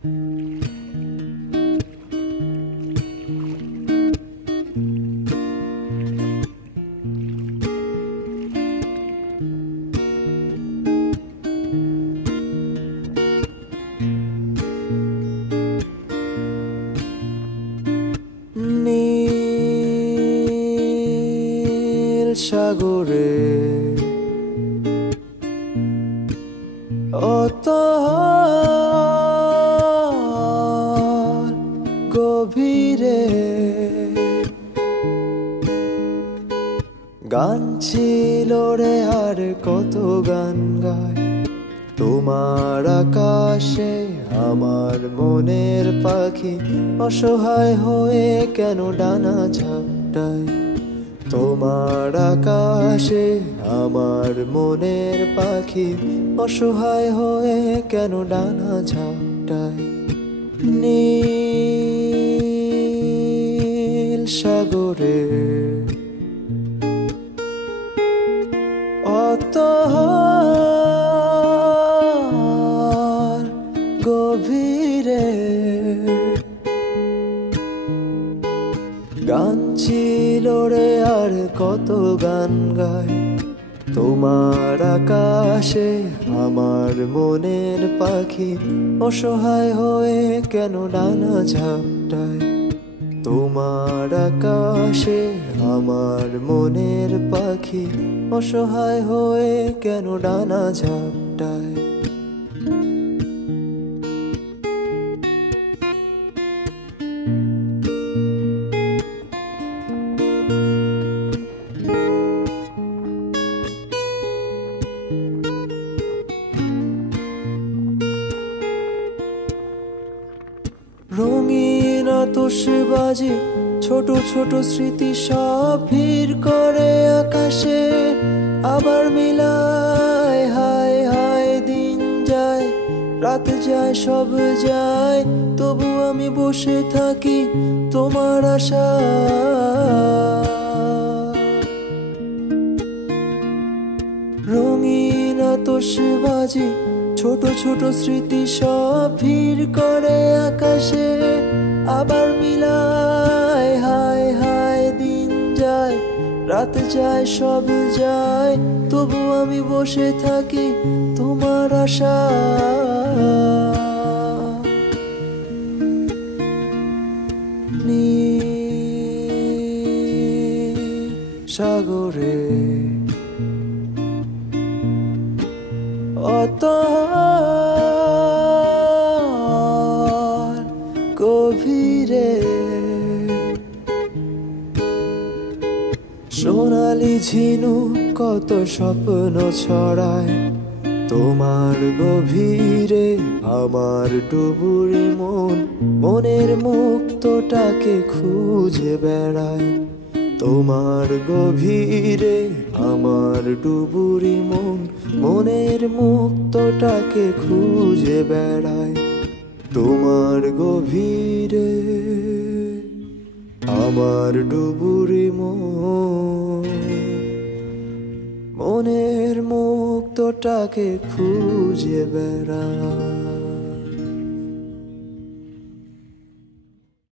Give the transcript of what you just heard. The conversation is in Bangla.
নীল সাগরে অতল গভীরে গান ছিল রে, আর কত গান গায় তোমার আকাশে আমার মনের পাখি অসহায় হয়ে কেন ডানা ঝাপটায়। তোমার আকাশে আমার মনের পাখি অসহায় হয়ে কেন ডানা ঝাপটায়। নীল সাগরে অতল গভীরে গান ছিল রে, আর কত গান গায় তোমার আকাশে আমার মনের পাখি অসহায় হয়ে কেন ডানা ঝাপটায়। তোমার আকাশে আমার মনের পাখি অসহায় হয়ে কেন ডানা ঝাপটায়। রঙিন আতশবাজি ছোট ছোট স্মৃতি সব ভিড় করে আকাশে, আবার মিলায় হায় হায়। দিন যায় রাত যায় সব যায়, তবু আমি বসে থাকি তোমার আশা। রঙিন আতশবাজি ছোট ছোট স্মৃতি সব ভিড় করে আকাশে, আবার মিলায় হায় হায়। দিন যায় রাত যায় সব যায়, তবু আমি বসে থাকি তোমার আশা। নীল সাগরে অতল গভীরে সোনালি ঝিনুক কত স্বপ্ন ছড়ায় তোমার গভীরে। আমার ডুবুরি মন মনের মুক্তটাকে খুঁজে বেড়ায় তোমার গভীরে। আমার ডুবুরি মন মনের মুক্তটাকে খুঁজে বেড়ায় তোমার গভীরে। আমার ডুবুরি মন মনের মুক্তটাকে খুঁজে বেড়ায়।